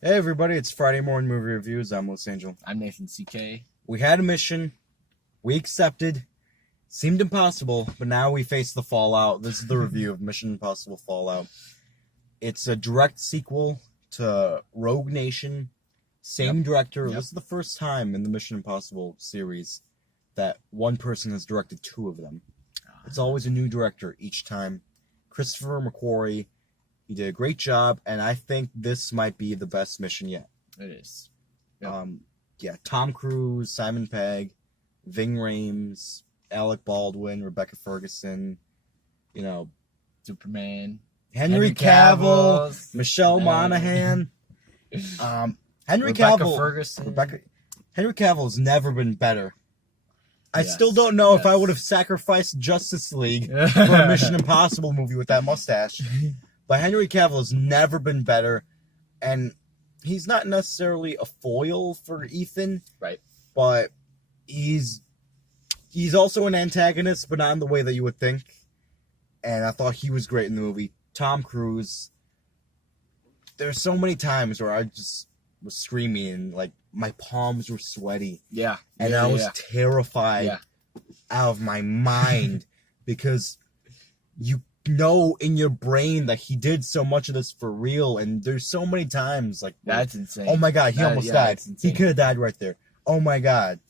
Hey everybody, it's Friday Morning Movie Reviews. I'm Los Angel. I'm Nathan CK. We had a mission. We accepted. Seemed impossible, but now we face the fallout. This is the review of Mission Impossible Fallout. It's a direct sequel to Rogue Nation. Same director. Yep. This is the first time in the Mission Impossible series that one person has directed two of them. It's always a new director each time. Christopher McQuarrie. He did a great job, and I think this might be the best mission yet. It is. Yep. Tom Cruise, Simon Pegg, Ving Rhames, Alec Baldwin, Rebecca Ferguson, Superman. Henry Cavill, Michelle Monaghan, Henry Rebecca Cavill. Ferguson. Henry Cavill's never been better. I Yes, still don't know if I yes. would have sacrificed Justice League for a Mission Impossible movie with that mustache. But Henry Cavill has never been better, and he's not necessarily a foil for Ethan, Right. but he's also an antagonist, but not in the way that you would think. And I thought he was great in the movie. Tom Cruise. There's so many times where I just was screaming and like my palms were sweaty, Yeah. and yeah, I was yeah. terrified out of my mind because you know in your brain that he did so much of this for real, and there's so many times like That's insane. oh my god, he almost died. that's He insane. could have died right there. Oh my god.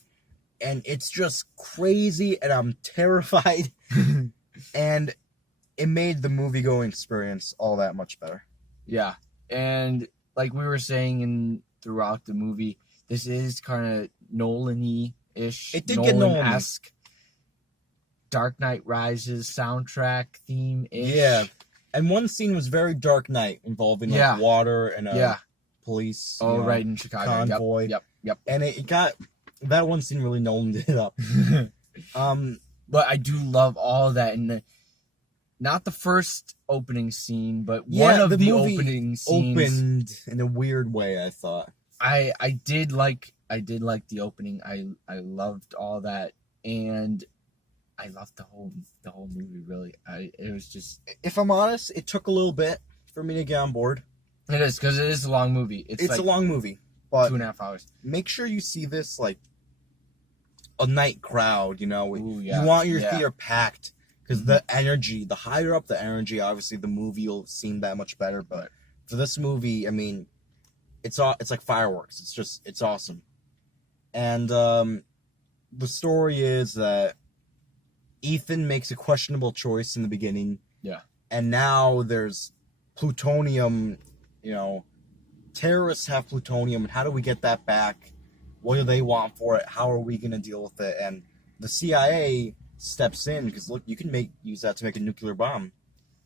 And it's just crazy, and I'm terrified. And it made the movie-going experience all that much better. Yeah. And like we were saying throughout the movie, this is kind of Nolan-y-ish. It did get Nolan-y. Nolan-esque. Dark Knight Rises soundtrack theme-ish. Yeah. And one scene was very Dark Knight, involving like Yeah. water and a Yeah. police Right in Chicago. convoy. Yep. And it got that one scene really Nolan did it up. But I do love all that, and not the first opening scene, but Yeah, one of the the movie opening scenes. opened in a weird way, I thought. I did like the opening. I loved all that, and I loved the whole movie. Really, it was just. If I'm honest, it took a little bit for me to get on board. It is because it is a long movie. It's It's like a long movie, but 2.5 hours. make sure you see this like a night crowd. Ooh, yeah, You want your yeah. theater packed because the energy, the higher up the energy, obviously the movie will seem that much better. But for this movie, I mean, it's like fireworks. It's awesome. And the story is that Ethan makes a questionable choice in the beginning. Yeah. And now there's plutonium. Terrorists have plutonium, and how do we get that back? What do they want for it? How are we going to deal with it? And the CIA steps in because look, you can use that to make a nuclear bomb.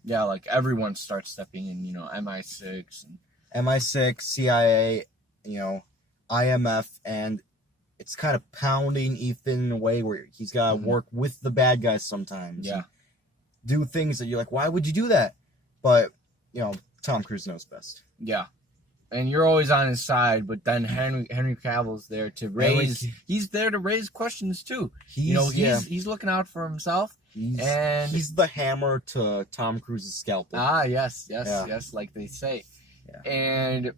Yeah, like everyone starts stepping in. MI6 and MI6, CIA, IMF, and it's kind of pounding Ethan in a way where he's got to work with the bad guys sometimes. Yeah. and do things that you're like, why would you do that? But, Tom Cruise knows best. yeah. And you're always on his side, but then Henry Cavill's there to raise. He's there to raise questions too. He's looking out for himself. He's the hammer to Tom Cruise's scalpel. Yes, Yeah. like they say. Yeah. And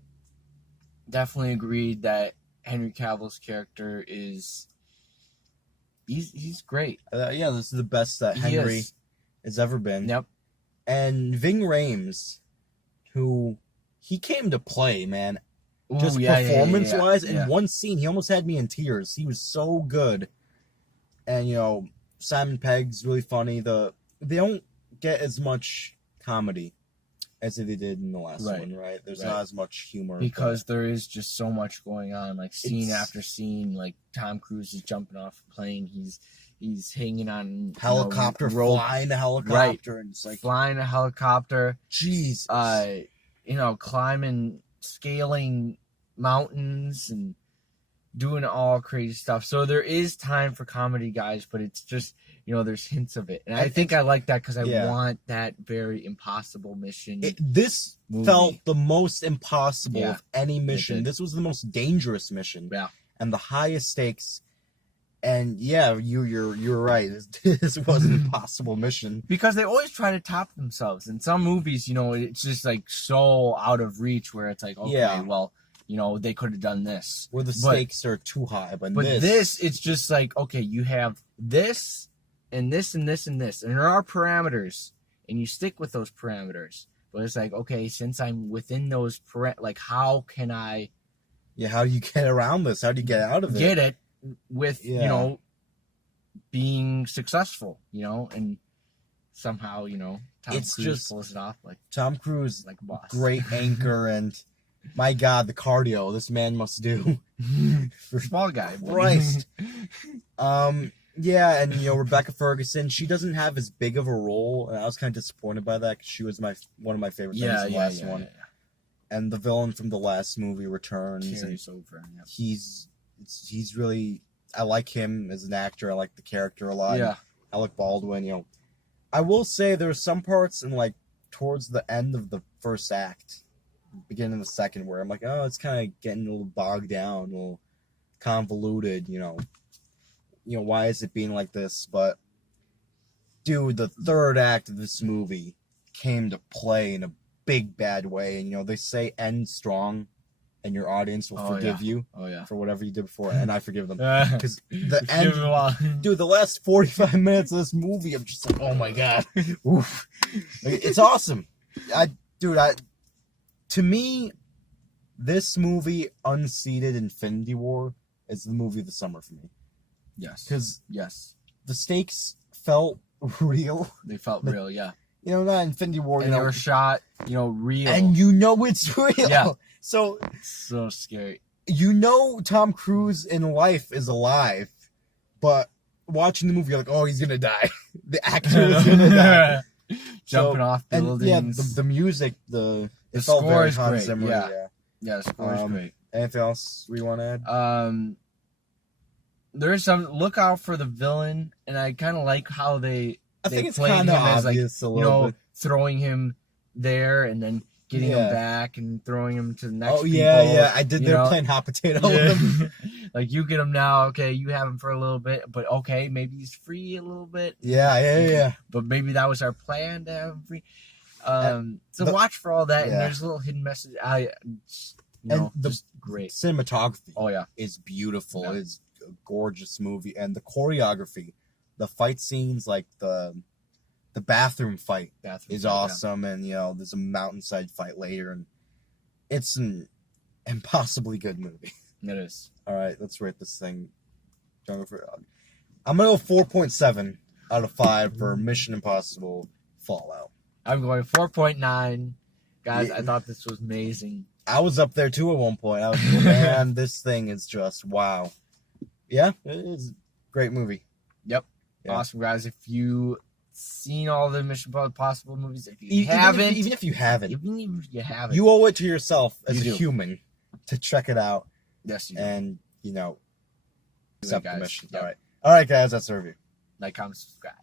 definitely agreed that Henry Cavill's character is. He's great. This is the best that He Henry is. has ever been. Yep. And Ving Rhames, who he came to play, man. Ooh, Just yeah, performance-wise, yeah. in one scene, he almost had me in tears. He was so good. And, Simon Pegg's really funny. They don't get as much comedy as they did in the last one, right? There's not as much humor. Because there is just so much going on, like scene It's- after scene. Like Tom Cruise is jumping off a plane. He's hanging on helicopter, rope, flying a helicopter, and it's like, flying a helicopter. Jesus. Climbing, scaling mountains and doing all crazy stuff. So there is time for comedy, guys, but it's just, there's hints of it. And I think I like that because I want that very impossible mission. This movie. felt the most impossible Yeah, of any mission. did. This was the most dangerous mission. Yeah. And the highest stakes. And yeah, you're right. This was an impossible mission. Because they always try to top themselves. In some movies, it's just like so out of reach where it's like, okay, Yeah. well, they could have done this. Where the stakes are too high, but this, it's just like, okay, you have this and this and this and this, and there are parameters, and you stick with those parameters. But it's like, okay, since I'm within those like, how can I? Yeah, how do you get around this? How do you get out of it? Get it with being successful, and somehow Tom Cruise pulls it off like Tom Cruise, like a boss. Great anchor, and my God, the cardio this man must do for a small guy. Christ. Yeah, and Rebecca Ferguson, she doesn't have as big of a role, and I was kind of disappointed by that because she was one of my favorite things in the last one. Yeah. And the villain from the last movie returns. Carries over. Yep. He's really, I like him as an actor. I like the character a lot. Yeah. Alec Baldwin. I will say there are some parts in like towards the end of the first act, beginning of the second, where I'm like, oh, it's kind of getting a little bogged down, a little convoluted. Why is it being like this? But dude, the third act of this movie came to play in a big bad way, and they say end strong, and your audience will forgive you for whatever you did before, and I forgive them because the end, dude, the last 45 minutes of this movie, I'm just like, oh my God, oof, it's awesome. To me, this movie unseated Infinity War is the movie of the summer for me. Yes, because the stakes felt real. They felt real, yeah. Not Infinity War. And they were shot, real. And it's real. Yeah. So scary. Tom Cruise in life is alive, but watching the movie, you're like, oh, he's gonna die. The actor is gonna die. Jumping off buildings. And the music, the score is great. Zimmer, yeah, the score is great. Anything else we want to add? There's some look out for the villain, and I kind of like how I think it's kind of obvious, like, a little bit. Throwing him there and then getting him back and throwing him to the next. Oh yeah, I did. They're playing hot potato with him. Like, you get him now, okay, you have him for a little bit, but okay, maybe he's free a little bit. Yeah. But maybe that was our plan to have him free. So watch for all that, and there's a little hidden message. Just great cinematography. Oh yeah, is beautiful. Yeah. It's a gorgeous movie, and the choreography, the fight scenes, like the bathroom fight is awesome, and there's a mountainside fight later, and it's an impossibly good movie. It is. All right, let's rate this thing. I'm gonna go 4.7 out of 5 for Mission Impossible Fallout. I'm going 4.9. Guys, I thought this was amazing. I was up there too at one point. I was like, man, this thing is just wow. Yeah, it is a great movie. Yep. Yeah. Awesome, guys. If you seen all the Mission Impossible movies, if you haven't, even if you haven't, you owe it to yourself as a human to check it out. Yes, you do. And accept the mission. Yep. All right, guys, that's the review. Like, comment, subscribe.